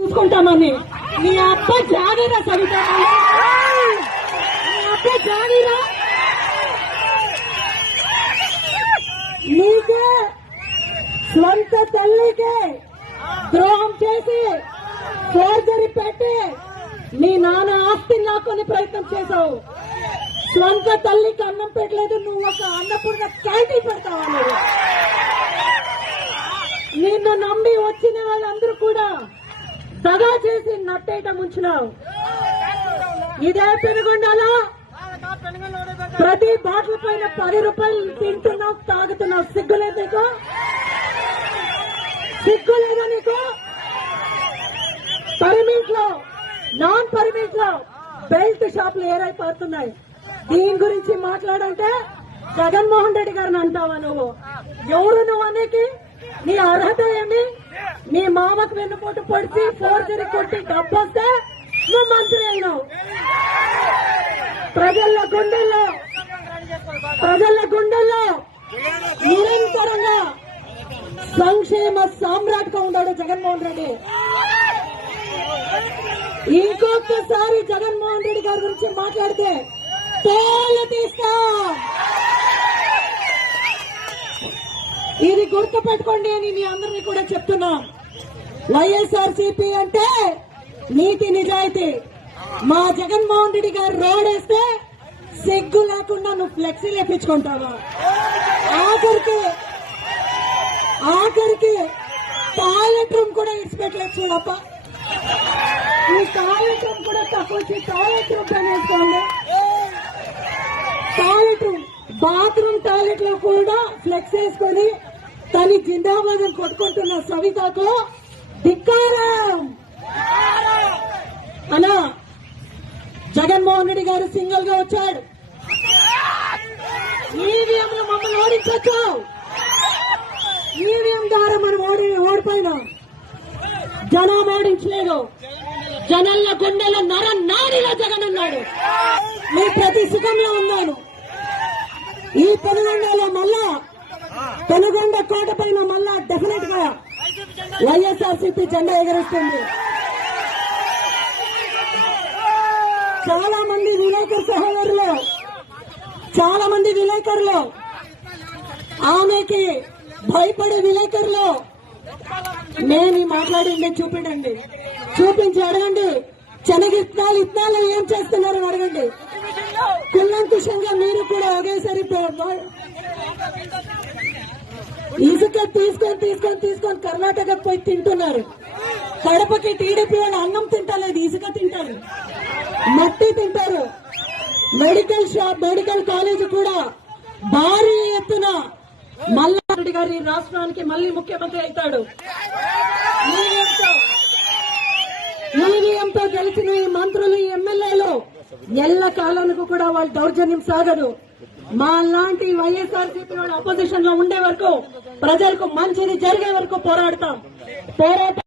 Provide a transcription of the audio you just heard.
చూసుకుంటామని నీ అబ్బ జాగిరా సవిత, నీ అబ్బ జాగిరా. నీకే స్వంత తల్లికే ద్రోహం చేసి సర్జరీ పెట్టి నీ నాన్న ఆస్తిని లాక్కొని ప్రయత్నం చేశావు. స్వంత తల్లికి అన్నం పెట్టలేదు, నువ్వు ఒక అన్నపూర్ణ క్యాంటీన్ పెడతావా? నువ్వు నిన్ను నమ్మి వచ్చిన వాళ్ళందరూ కూడా దగా చేసి నట్టేట ముంచినావు. ఇదే పెనుగొండలో ప్రతి బాటిల్ పైన 10 రూపాయలు తింటున్నావు, తాగుతున్నావు. సిగ్గులేదు నీకు? సిగ్గులేదా నీకు? పర్మిట్ లో నాన్ పర్మిట్ లో బెల్ట్ షాపులు ఏరైపోతున్నాయి. దీని గురించి మాట్లాడంటే జగన్మోహన్ రెడ్డి గారిని అంటావా నువ్వు? ఎవరు నువ్వు అనేకి? నీ అర్హత ఏమి? నీ మామకు వెన్నుపోటు పొడిచి ఫోర్జరీ కొట్టి డబ్బొస్తే నువ్వు మంత్రి అయినావు. ప్రజల గుండెల్లో నిరంతరంగా సంక్షేమ సామ్రాట్ గా ఉన్నాడు జగన్మోహన్ రెడ్డి. ఇంకొకసారి జగన్మోహన్ రెడ్డి గారి గురించి మాట్లాడితే తోలు తీస్తా. ఇది గుర్తు పెట్టుకోండి అని మీ అందరినీ కూడా చెప్తున్నాం. వైఎస్ఆర్సీపీ అంటే నీతి నిజాయితీ. మా జగన్మోహన్ రెడ్డి గారు రోడ్ వేస్తే సిగ్గు లేకుండా నువ్వు ఫ్లెక్సీలు ఎప్పించుకుంటావా? ఆఖరికి టాయిలెట్ రూమ్ కూడా ఇచ్చిపెట్టలేదు చూడప్ప. ఈ టాయిలెట్ రూమ్ కూడా తక్కువ టాయిలెట్ రూమ్ వేసుకోండి. టాయిలెట్ రూమ్, బాత్రూమ్ టాయిలెట్ లో కూడా ఫ్లెక్స్ వేసుకొని తని జిందాబాద్ అని కొట్టుకుంటున్న సవితకు ధిక్కారం. అనా జగన్మోహన్ రెడ్డి గారు సింగిల్ గా వచ్చాడు. ఈవీఎంలు మమ్మల్ని ఓడించొచ్చు. ఈవీఎం ద్వారా మనం ఓడిపోయినాం. జనం ఓడించలేదు. జనాల గుండెల నాడిలో జగన్ ఉన్నాడు. మీ ప్రతి సుఖంలో ఉన్నాను. ఈ పెనుగొండలో మళ్ళా పెనుగొండ కోట పైన మళ్ళా డెఫినెట్ గా వైఎస్ఆర్సీపీ జెండా ఎగరేస్తుంది. చాలా మంది విలేకరు సహోదరులు, చాలా మంది విలేకరులు, ఆమెకి భయపడే విలేకరులు, నేను మాట్లాడింది చూపించండి, చూపించి అడగండి. శనగిత్నాలు ఇత్నాలు ఏం చేస్తున్నారని అడగండి. కుల్లంకుషంగా మీరు కూడా ఒకేసారి ఇసుక తీసుకొని కర్ణాటకకు పోయి తింటున్నారు. కడపకి టీడీపీ వాళ్ళు అన్నం తింటలేదు, ఇసుక తింటారు, మట్టి తింటారు. మెడికల్ కాలేజ్ కూడా భారీ ఎత్తున మల్లారెడ్డి గారి రాష్ట్రానికి మళ్లీ ముఖ్యమంత్రి అవుతాడు. ఈవీఎంతో గెలిచిన ఈ మంత్రులు, ఈ ఎమ్మెల్యేలు ఎల్ల కాలానికి కూడా వాళ్ళ దౌర్జన్యం సాగదు. మా లాంటి వైఎస్ఆర్సీపీ వాళ్ళు అపోజిషన్ లో ఉండే వరకు, ప్రజలకు మంచిది జరిగే వరకు పోరాడతాం.